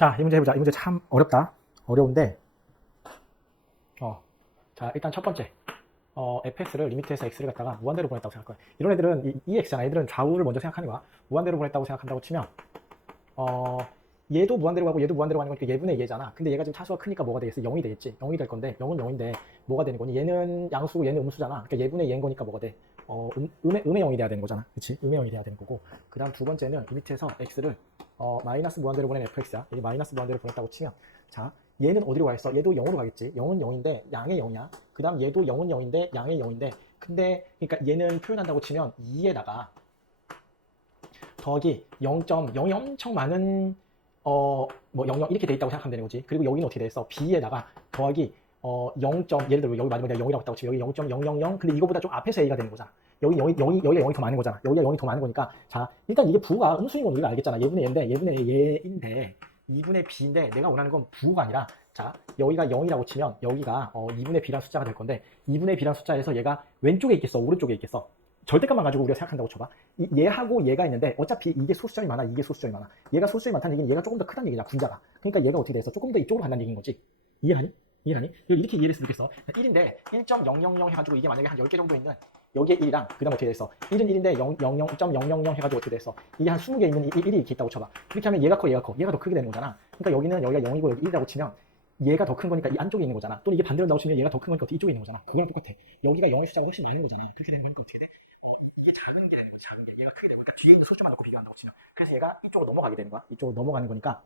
자, 이 문제 해보자. 이 문제 참 어렵다. 어려운데, 자, 일단 첫 번째. fx를 리미트에서 x를 갖다가 무한대로 보냈다고 생각할 거야. 이런 애들은, 이 x잖아. 애들은 좌우를 먼저 생각하는 거야. 무한대로 보냈다고 생각한다고 치면, 어, 얘도 무한대로 가고 얘도 무한대로 가는 거니까 얘분의 얘잖아. 근데 얘가 지금 차수가 크니까 뭐가 되겠어? 0이 되겠지. 0이 될 건데, 0은 0인데, 뭐가 되는 거니? 얘는 양수고 얘는 음수잖아. 그러니까 얘분의 얘인 거니까 뭐가 돼? 음의 0이 돼야 되는 거잖아. 그치? 음의 0이 돼야 되는 거고. 그 다음 두 번째는 리미트에서 x를 마이너스 무한대로 보낸 fx야. 여기 마이너스 무한대로 보냈다고 치면, 자, 얘는 어디로 가겠어? 얘도 0으로 가겠지. 0은 0인데 양의 0이야. 그 다음 얘도 0은 0인데 양의 0인데, 근데 그러니까 얘는 표현한다고 치면 2에다가 더하기 0.0이 엄청 많은 뭐 00 이렇게 돼 있다고 생각하면 되는 거지. 그리고 여기는 어떻게 돼 있어? b에다가 더하기 0. 예를 들어 여기 마지막에 내가 0이라고 했다고 치면 여기 0.000 근데 이거보다 좀 앞에서 a가 되는 거잖아. 여기가 0이 더 많은 거잖아. 여기가 0이 더 많은 거니까, 자, 일단 이게 부가 음수인 건 우리가 알겠잖아. 얘분의 얘인데 얘분의 얘인데 2분의 b인데 내가 원하는 건 부가 아니라, 자, 여기가 0이라고 치면 여기가 2분의 b라는 숫자가 될 건데, 2분의 b라는 숫자에서 얘가 왼쪽에 있겠어, 오른쪽에 있겠어? 절대값만 가지고 우리가 생각한다고 쳐봐. 얘하고 얘가 있는데 어차피 이게 소수점이 많아, 이게 소수점이 많아. 얘가 소수점이 많다는 얘기는 얘가 조금 더 크다는 얘기잖아, 분자가. 그러니까 얘가 어떻게 돼서 조금 더 이쪽으로 간다는 얘기인 거지. 이해하니? 이해하니? 이렇게 이해를 했으면 좋겠어. 1인데 1.000 해가지고 이게 만약에 한 10개 정도 있는 여기에 1이랑 그 다음 어떻게 됐어? 1은 1인데 0.000 해가지고 어떻게 됐어? 이게 한 20개 있는 1이 이렇게 있다고 쳐봐. 그렇게 하면 얘가 커, 얘가 커. 얘가 더 크게 되는 거잖아. 그러니까 여기는 여기가 0이고 여기 1이라고 치면 얘가 더 큰 거니까 이 안쪽에 있는 거잖아. 또는 이게 반대로 나오고 치면 얘가 더 큰 거니까 이쪽에 있는 거잖아. 그거랑 똑같아. 여기가 0의 숫자가 훨씬 많은 거잖아. 그렇게 되는 거니까 어떻게 돼? 이게 작은 게 되는 거야, 작은 게. 얘가 크게 되고, 그러니까 뒤에 있는 소수점만 놓고 비교한다고 치면. 그래서 얘가 이쪽으로 넘어가게 되는 거야. 이쪽으로 넘어가는 거니까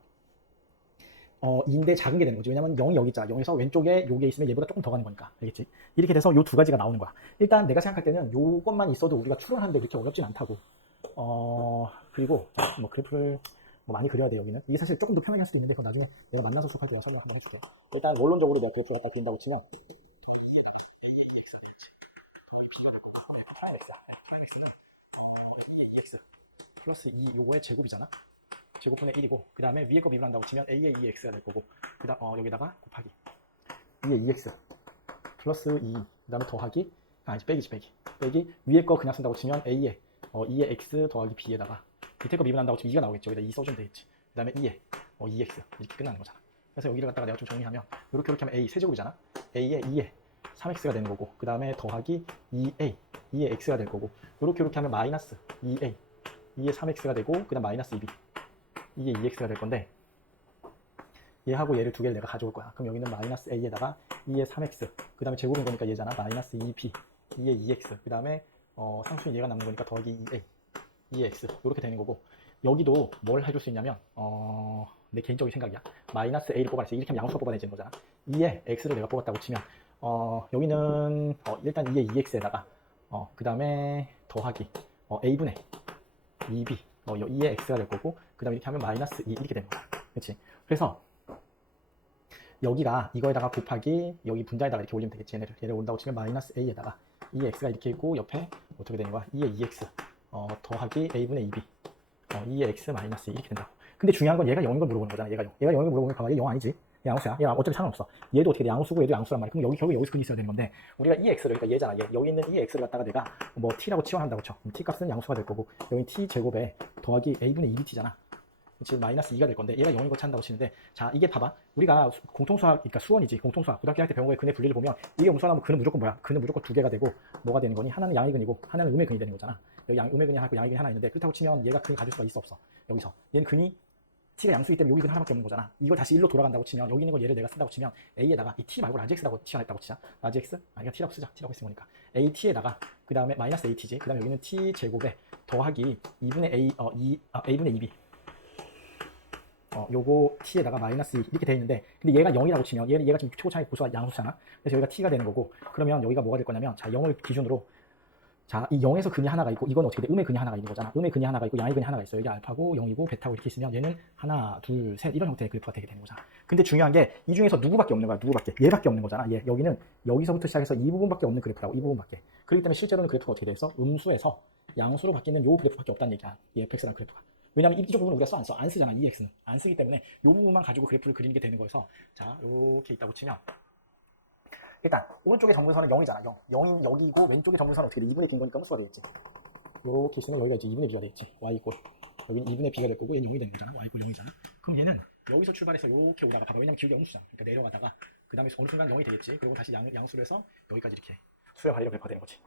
2인데 작은 게 되는 거지. 왜냐면 0이 여기 있잖아. 0에서 왼쪽에 요게 있으면 얘보다 조금 더 가는 거니까. 알겠지? 이렇게 돼서 요 두 가지가 나오는 거야. 일단 내가 생각할 때는 요것만 있어도 우리가 추론하는데 그렇게 어렵진 않다고. 그리고 뭐 그래프를 뭐 많이 그려야 돼, 여기는. 이게 사실 조금 더 편하게 할 수도 있는데 그건 나중에 내가 만나서 수업할 때 설명 한번 해줄게. 일단 원론적으로 내가 그래프를 갖다 그린다고 치면 x 플러스 2 요거의 제곱이잖아. 제곱분의 1이고, 그 다음에 위에 거 미분한다고 치면 a의 2x가 될 거고, 그 다음 여기다가 곱하기 2의 2x 플러스 2, 그 다음에 더하기, 이제 빼기 위에 거 그냥 쓴다고 치면 a의 2의 x 더하기 b에다가 밑에 거 미분한다고 치면 2가 나오겠죠. 여기다 2 써주면 되겠지. 그 다음에 2의 2x 이렇게 끝나는 거잖아. 그래서 여기를 갖다가 내가 좀 정리하면 이렇게 하면 a 세제곱이잖아. a의 2의 3x가 되는 거고, 그 다음에 더하기 2a 2의 x가 될 거고, 이렇게 하면 마이너스 2a 2의 3x가 되고, 그 다음 마이너스 2b 이게 2x가 될 건데, 얘하고 얘를 두 개를 내가 가져올 거야. 그럼 여기는 마이너스 a에다가 2의 3x, 그 다음에 제곱인 거니까 얘잖아. 마이너스 2b 2의 2x, 그 다음에 상수인 얘가 남는 거니까 더하기 2a 2의 x 이렇게 되는 거고, 여기도 뭘 해줄 수 있냐면 내 개인적인 생각이야. 마이너스 a를 뽑아냈어. 이렇게 하면 양수가 뽑아내지는 거잖아. 2의 x를 내가 뽑았다고 치면 여기는 일단 2의 2x에다가 그 다음에 더하기 a분의 2b 2의 x가 될 거고, 그 다음에 이렇게 하면 마이너스 2 이렇게 되는 거야. 그렇지? 그래서 여기가 이거에다가 곱하기 여기 분자에다가 이렇게 올리면 되겠지. 얘를 온다고 치면 마이너스 a에다가 2의 x가 이렇게 있고, 옆에 어떻게 되는 거야? 2의 2x 더하기 a분의 2b 2의 x 마이너스 2 이렇게 된다고. 근데 중요한 건 얘가 0인 걸 물어보는 거잖아. 얘가 0인 걸 물어보면 봐봐, 얘 0 아니지? 얘 양수야. 얘 어차피 상관없어. 얘도 어떻게 돼? 양수고 얘도 양수란 말이야. 그럼 결국에 여기서 근이 있어야 되는 건데, 우리가 2x를, 그러니까 얘잖아. 여기 있는 2x를 갖다가 내가 뭐 t라고 치환한다고 쳐. 그럼 t 값은 양수가 될 거고, 여기 t 제곱에 더하기 a분의 2bt잖아. 지금 마이너스 2가 될 건데, 얘가 0인 거 찾는다고 치는데, 자, 이게 봐봐. 우리가 공통수학, 그러니까 수원이지. 공통수학. 고등학교 할 때 배운 거에 근의 분리를 보면, 이게 음수하면 근은 무조건 뭐야? 근은 무조건 두 개가 되고, 뭐가 되는 거니? 하나는 양의 근이고 하나는 음의 근이 되는 거잖아. 여기 음의 근이 하고 양의 근이 하나 있는데, 그렇다고 치면 얘가 근이 가질 수가 있어, 없어? 여기서 얘는 근이 t가 양수이기 때문에 여기 근 하나밖에 없는 거잖아. 이걸 다시 1로 돌아간다고 치면, 여기 있는 걸 얘를 내가 쓴다고 치면 a에다가 이 t 말고 라지 x라고 치환했다고 치자. 라지 x? 이거 t라고 쓰자. t라고 했으면 보니까 at에다가 그 다음에 마이너스 at지. 그 다음에 여기는 t 제곱에 더하기 2분의 a분의 2b 요거 t에다가 마이너스 2 이렇게 돼 있는데, 근데 얘가 0이라고 치면 얘가 지금 초고차의 고수가 양수잖아. 그래서 여기가 t가 되는 거고, 그러면 여기가 뭐가 될 거냐면, 자, 0을 기준으로, 자, 이 0에서 근이 하나가 있고, 이건 어떻게 돼? 음의 근이 하나가 있는 거잖아. 음의 근이 하나가 있고 양의 근이 하나가 있어. 여기 알파고 0이고 베타고 이렇게 있으면 얘는 하나, 둘, 셋 이런 형태의 그래프가 되게 되는 거잖아. 근데 중요한 게 이 중에서 누구밖에 없는 거야. 누구밖에? 얘밖에 없는 거잖아. 얘. 여기는 여기서부터 시작해서 이 부분밖에 없는 그래프라고. 이 부분밖에. 그렇기 때문에 실제로는 그래프가 어떻게 돼서 음수에서 양수로 바뀌는 요 그래프밖에 없다는 얘기야. 이 fx라는 그래프가. 왜냐면 이쪽 부분은 우리가 써 안 쓰잖아. 2x는 안 쓰기 때문에 요 부분만 가지고 그래프를 그리는 게 되는 거여서, 자, 이렇게 있다고 치면, 일단 오른쪽의 정분선은 0이잖아. 0인 여기고, 왼쪽의 정분선은 어떻게 돼? 2분의 b인 거니까 음수가 되겠지. 이렇게 있으면 여기가 이제 2분의 b가 되겠지. y 이꼴, 여기는 2분의 b가 될 거고, 얘는 0이 되는 거잖아. y 이꼴 0이잖아. 그럼 얘는 여기서 출발해서 이렇게 오다가 봐봐. 왜냐면 기울기 음수잖아. 그러니까 내려가다가 그 다음에 어느 순간 0이 되겠지. 그리고 다시 양수를 해서 여기까지 이렇게 수열 관리력 그래프가 되는 거지.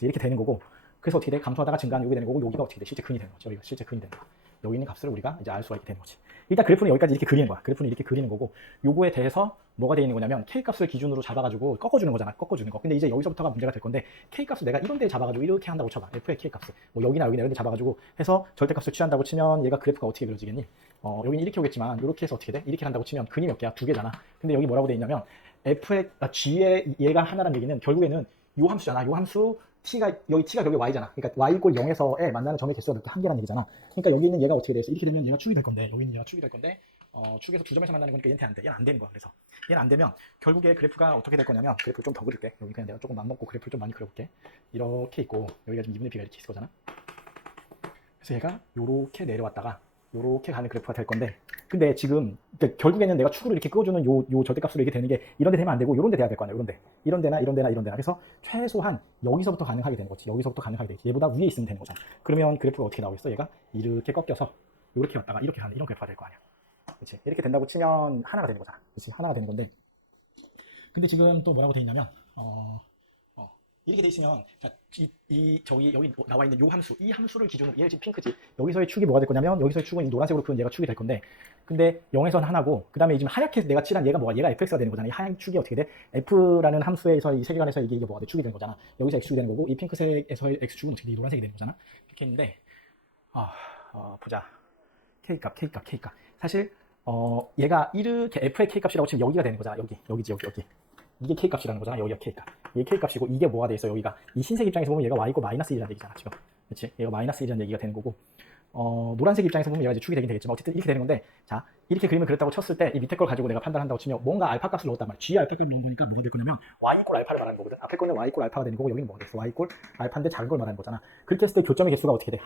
이렇게 되는 거고, 그래서 어떻게 돼? 감소하다가 증가하는 여기 되는 거고, 여기가 어떻게 돼? 실제 근이 되는 거죠. 여기가 실제 근이 되는 거야. 여기 있는 값을 우리가 이제 알 수가 있게 되는 거지. 일단 그래프는 여기까지 이렇게 그리는 거야. 그래프는 이렇게 그리는 거고, 요거에 대해서 뭐가 되어 있는 거냐면 K 값을 기준으로 잡아가지고 꺾어주는 거잖아. 꺾어주는 거. 근데 이제 여기서부터가 문제가 될 건데, K 값을 내가 이런 데에 잡아가지고 이렇게 한다고 쳐봐. F의 K 값을 뭐 여기나 여기나 이런 데 잡아가지고 해서 절대값을 취한다고 치면 얘가 그래프가 어떻게 그려지겠니? 여기는 이렇게 오겠지만 이렇게 해서 어떻게 돼? 이렇게 한다고 치면 근이 몇 개야? 두 개잖아. 근데 여기 뭐라고 돼 있냐면 F의 G의 얘가 하나라는 얘기는 결국에는 요 함수잖아. 요 함수 t가 여기 y잖아. 그러니까 y = 0에서 에 만나는 점의 개수가 몇개 한 개라는 얘기잖아. 그러니까 여기 있는 얘가 어떻게 돼 있어? 이렇게 되면 얘가 축이 될 건데, 여기 있는 얘가 축이 될 건데, 축에서 두 점에서 만나는 거니까 얘는 안 돼. 얘는 안 되는 거야. 그래서 얘는 안 되면 결국에 그래프가 어떻게 될 거냐면, 그래프를 좀 더 그릴게. 여기 그냥 내가 조금 맘먹고 그래프를 좀 많이 그려볼게. 이렇게 있고 여기가 지금 2분의 b가 이렇게 있을 거잖아. 그래서 얘가 요렇게 내려왔다가 요렇게 가는 그래프가 될 건데, 근데 지금 그러니까 결국에는 내가 축으로 이렇게 끄어주는 요 절대값으로 이게 되는 게 이런 데 되면 안 되고 요런 데 돼야 될 거 아니야. 요런 데, 이런 데나 이런 데나 이런 데나. 그래서 최소한 여기서부터 가능하게 되는 거지. 여기서부터 가능하게 되지. 얘보다 위에 있으면 되는 거잖아. 그러면 그래프가 어떻게 나오겠어? 얘가 이렇게 꺾여서 이렇게 왔다가 이렇게 가는 이런 그래프가 될 거 아니야. 그렇지? 이렇게 된다고 치면 하나가 되는 거잖아. 그렇지? 하나가 되는 건데, 근데 지금 또 뭐라고 돼 있냐면 이렇게 돼 있으면, 자, 저기 여기 나와 있는 요 함수, 이 함수를 기준으로, 얘 지금 핑크지. 여기서의 축이 뭐가 될 거냐면, 여기서의 축은 이 노란색으로 그은 얘가 축이 될 건데, 근데 0에서는 하나고, 그 다음에 지금 하얗게 내가 칠한 얘가 뭐야? 얘가 fx가 되는 거잖아. 이 하얀 축이 어떻게 돼? f라는 함수에서 이 세계관에서 이게 뭐가 돼? 축이 되는 거잖아. 여기서 x축이 되는 거고, 이 핑크색에서의 x축은 어떻게 돼? 이 노란색이 되는 거잖아. 이렇게 있는데, 보자. k값. 사실 얘가 이렇게 f의 k값이라고 치면 여기가 되는 거잖아. 여기지. 이게 k값이라는 거잖아. 여기가 k값. 이게 k값이고, 이게 뭐가 돼 있어? 여기가 이 흰색 입장에서 보면 얘가 y = -1이라는 얘기잖아. 지금. 그렇지? 얘가 -1이라는 얘기가 되는 거고, 노란색 입장에서 보면 얘가 이제 축이 되긴 되겠지만 어쨌든 이렇게 되는 건데, 자, 이렇게 그림을 그렸다고 쳤을 때 이 밑에 걸 가지고 내가 판단한다고 치면 뭔가 알파 값을 넣었단 말이야. G 알파 값을 넣은 거니까 뭐가 될 거냐면 y = 알파를 말하는 거거든. 앞에 거는 y = 알파가 되는 거고, 여기는 뭐가 됐어? y = 알파인데 작은 걸 말하는 거잖아. 그렇게 했을 때 교점의 개수가 어떻게 돼?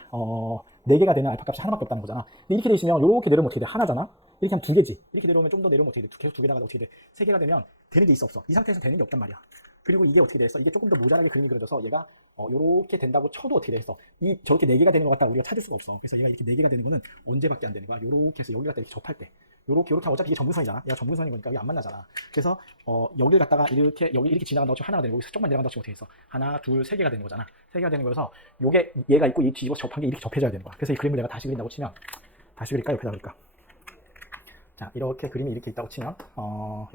4개가 되는 알파 값이 하나밖에 없다는 거잖아. 근데 이렇게 돼 있으면 이렇게 내려오면 어떻게 돼? 하나잖아. 이렇게 하면 2개지. 이렇게 내려오면 좀 더 내려오면 어떻게 돼? 계속 2개다가 어떻게 돼? 3개가 되면 되는 게 있어, 없어? 이 상태에서 되는 게 없단 말이야. 그리고 이게 어떻게 됐어? 이게 조금 더 모자라게 그림이 그려져서 얘가 요렇게 된다고 쳐도 어떻게 됐어? 저렇게 4개가 되는 것 같다 우리가 찾을 수가 없어. 그래서 얘가 이렇게 4개가 되는 거는 언제밖에 안 되는 거야? 요렇게 해서 여기를 갖다 이렇게 접할 때, 요렇게 하면 어차피 이게 전분선이잖아. 얘가 전분선인 거니까 여기 안 만나잖아. 그래서 여기를 갖다가 이렇게 여기 이렇게 지나간다고 치면 하나가 되고, 여기서 조금만 내려간다고 치면 어떻게 됐어? 하나, 둘, 3개가 되는 거잖아. 3개가 되는 거여서 요게 얘가 있고 이 뒤집어서 접한 게 이렇게 접해져야 되는 거야. 그래서 이 그림을 내가 다시 그린다고 치면, 다시 그릴까? 옆에다 그릴까? 자, 이렇게 그림이 이렇게 있다고 치면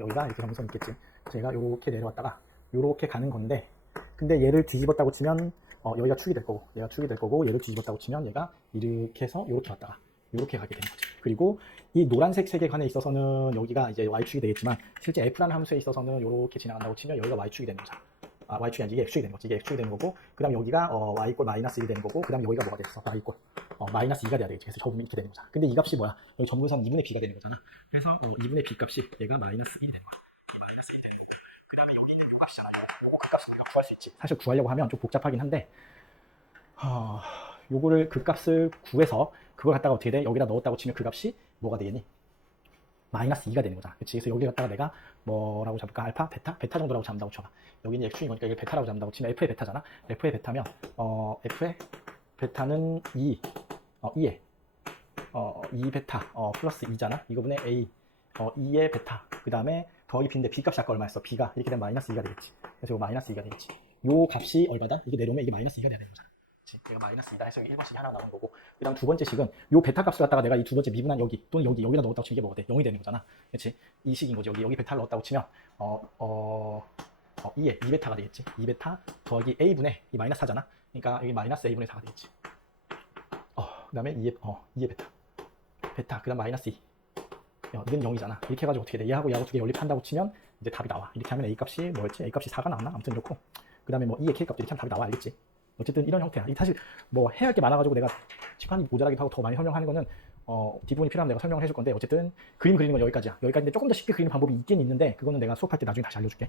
여기가 이렇게 전분선이 있겠지. 제가 요렇게 내려왔다가 요렇게 가는 건데, 근데 얘를 뒤집었다고 치면 여기가 축이 될 거고, 얘가 축이 될 거고, 얘를 뒤집었다고 치면 얘가 이렇게 해서 요렇게 왔다가 요렇게 가게 되는 거지. 그리고 이 노란색 세계관에 있어서는 여기가 이제 y축이 되겠지만, 실제 f라는 함수에 있어서는 요렇게 지나간다고 치면 여기가 y축이 되는 거잖아. y축이 아니지, 이게 x축이 되는 거지. 이게 x축이 되는 거고, 그 다음 여기가 y = -1이 되는 거고, 그 다음 여기가 뭐가 됐어? y = -2가 돼야 되겠지. 그래서 접으면 이렇게 되는 거잖아. 근데 이 값이 뭐야? 여기 전분선 2분의 b가 되는 거잖아. 그래서 2분의 b 값이 얘가 -1이 되는 거야. 이 -1이 되는 거고, 그 다음에 여기 있는 요 값이잖아. 요거 그 값을 우리가 구할 수 있지. 사실 구하려고 하면 좀 복잡하긴 한데, 요거를 그 값을 구해서 그걸 갖다가 어떻게 돼? 여기다 넣었다고 치면 그 값이 뭐가 되겠니? -2가 되는 거잖아. 그치? 그래서 여기 갖다가 내가 뭐라고 잡을까? 알파? 베타 정도라고 잡는다고 쳐봐. 여기는 x축인 거니까 이걸 베타라고 잡는다고 치면 f의 베타잖아. f의 베타면 f의 베타는 2에 2 베타 플러스 2잖아. 이거분의 a 2의 베타, 그 다음에 더하기 b인데 b 값이 아까 얼마였어? b가 이렇게 되면 -2가 되겠지. 그래서 이거 -2가 되겠지. 요 값이 얼마다? 이게 내려오면 이게 -2가 돼야 되는 거잖아. 얘가 -2다 해서 1번씩이 하나 나오는 거고, 그 다음 두 번째 식은 요 베타 값을 갖다가 내가 이 두 번째 미분한 여기 또는 여기다 넣었다고 치면 이게 뭐가 돼? 0이 되는 거잖아. 그렇지? 이 식인 거지. 여기 베타를 넣었다고 치면 2에 2베타가 되겠지. 2베타 더하기 a분의 이 -4잖아. 그러니까 여기 -a분의 4가 되겠지. 그 다음에 2의 베타 그 다음 -2 는 0이잖아. 이렇게 해가지고 어떻게 돼? 얘하고 얘하고 두 개 연립한다고 치면 이제 답이 나와. 이렇게 하면 a 값이 뭐였지? a 값이 4가 나왔나? 아무튼 이렇고, 그 다음에 뭐 2의 k 값도 이렇게 하면 답이 나와. 알겠지? 어쨌든 이런 형태야. 사실 뭐 해야 할 게 많아가지고 내가 칠판이 모자라기도 하고 더 많이 설명하는 거는 뒷부분이 필요하면 내가 설명을 해줄 건데, 어쨌든 그림 그리는 건 여기까지야. 여기까지인데 조금 더 쉽게 그리는 방법이 있긴 있는데, 그거는 내가 수업할 때 나중에 다시 알려줄게.